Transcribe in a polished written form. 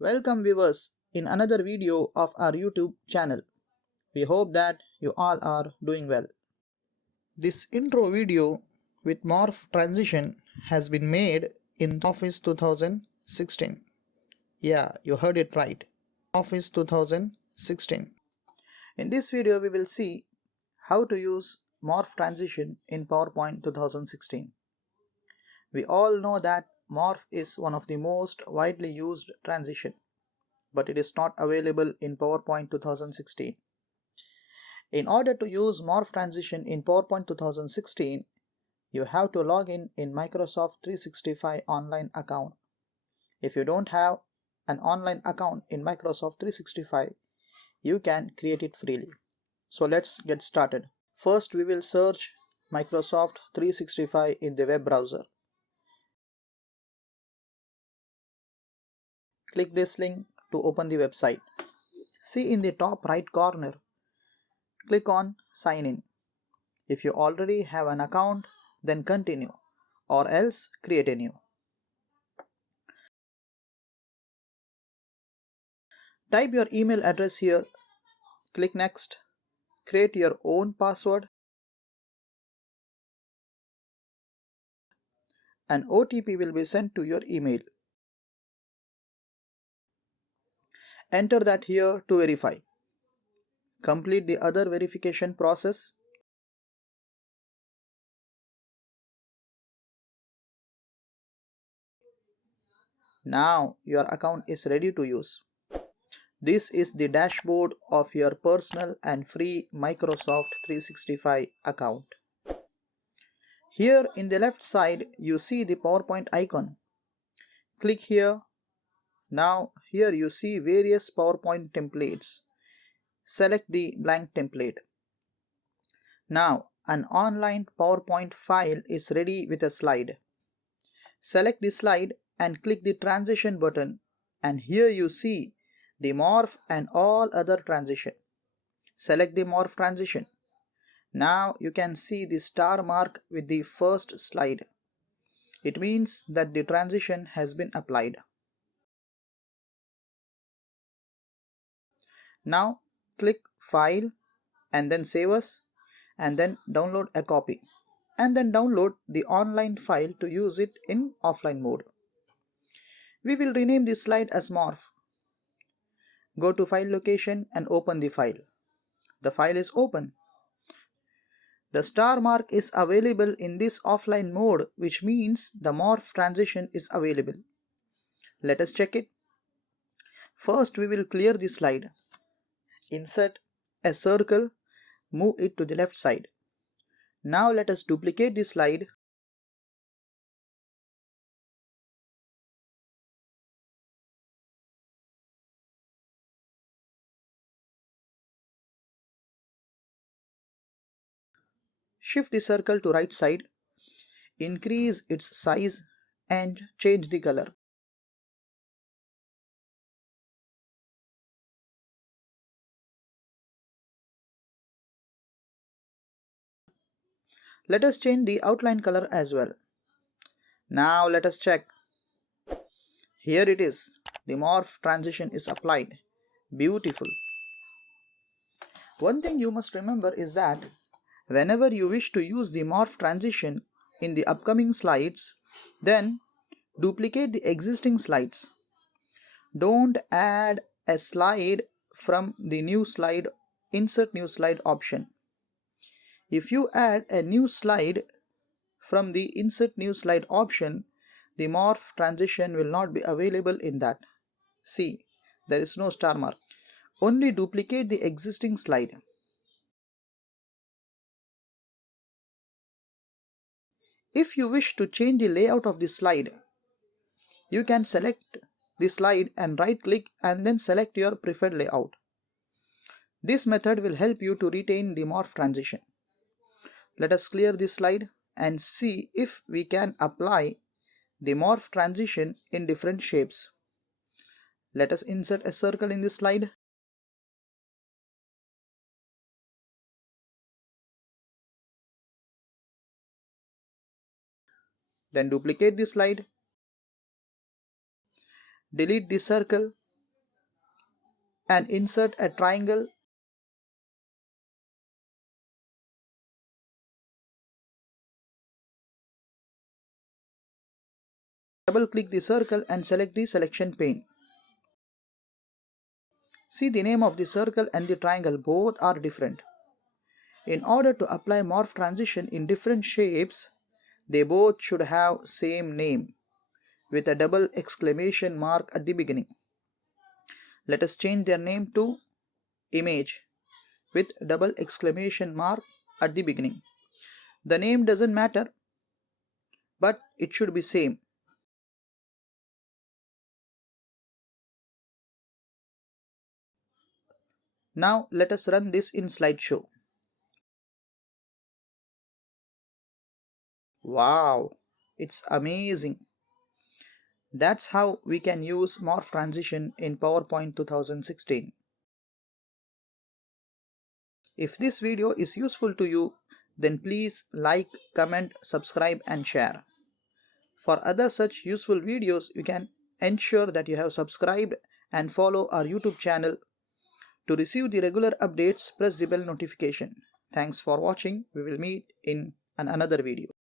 Welcome viewers in another video of our YouTube channel. We hope that you all are doing well. This intro video with Morph Transition has been made in Office 2016. Yeah, you heard it right. Office 2016. In this video we will see how to use Morph Transition in PowerPoint 2016. We all know that Morph is one of the most widely used transition, but it is not available in PowerPoint 2016. In order to use Morph Transition in PowerPoint 2016, you have to log in Microsoft 365 online account. If you don't have an online account in Microsoft 365, you can create it freely. So let's get started. First, we will search Microsoft 365 in the web browser. Click this link to open the website. See in the top right corner, click on Sign In. If you already have an account, then continue, or else create a new. Type your email address here, click Next, create your own password. An OTP will be sent to your email. Enter that here to verify. Complete the other verification process. Now your account is ready to use. This is the dashboard of your personal and free Microsoft 365 account. Here in the left side you see the PowerPoint icon. Click here. Now here you see various PowerPoint templates. Select the blank template. Now an online PowerPoint file is ready with a slide. Select the slide and click the transition button, and here you see the morph and all other transition. Select the morph transition. Now you can see the star mark with the first slide. It means that the transition has been applied. Now click File and then Save As, and then download a copy, and then download the online file to use it in offline mode. We will rename this slide as Morph. Go to File location and open the file. The file is open. The star mark is available in this offline mode, which means the Morph transition is available. Let us check it. First we will clear the slide. Insert a circle, move it to the left side. Now let us duplicate the slide. Shift the circle to right side, increase its size and change the color. Let us change the outline color as well. Now let us check. Here it is. The morph transition is applied. Beautiful. One thing you must remember is that whenever you wish to use the morph transition in the upcoming slides, then duplicate the existing slides. Don't add a slide from the new slide, insert new slide option. If you add a new slide from the insert new slide option, the morph transition will not be available in that. See, there is no star mark. Only duplicate the existing slide. If you wish to change the layout of the slide, you can select the slide and right click and then select your preferred layout. This method will help you to retain the morph transition. Let us clear this slide and see if we can apply the morph transition in different shapes. Let us insert a circle in this slide. Then duplicate the slide. Delete the circle and insert a triangle. Double click the circle and select the selection pane. See, the name of the circle and the triangle both are different. In order to apply morph transition in different shapes, they both should have same name with a double exclamation mark at the beginning. Let us change their name to image with double exclamation mark at the beginning. The name doesn't matter, but it should be same. Now let us run this in slideshow. Wow, it's amazing. That's how we can use Morph Transition in PowerPoint 2016. If this video is useful to you, then please like, comment, subscribe and share. For other such useful videos, you can ensure that you have subscribed and follow our YouTube channel. To receive the regular updates, press the bell notification. Thanks for watching. We will meet in another video.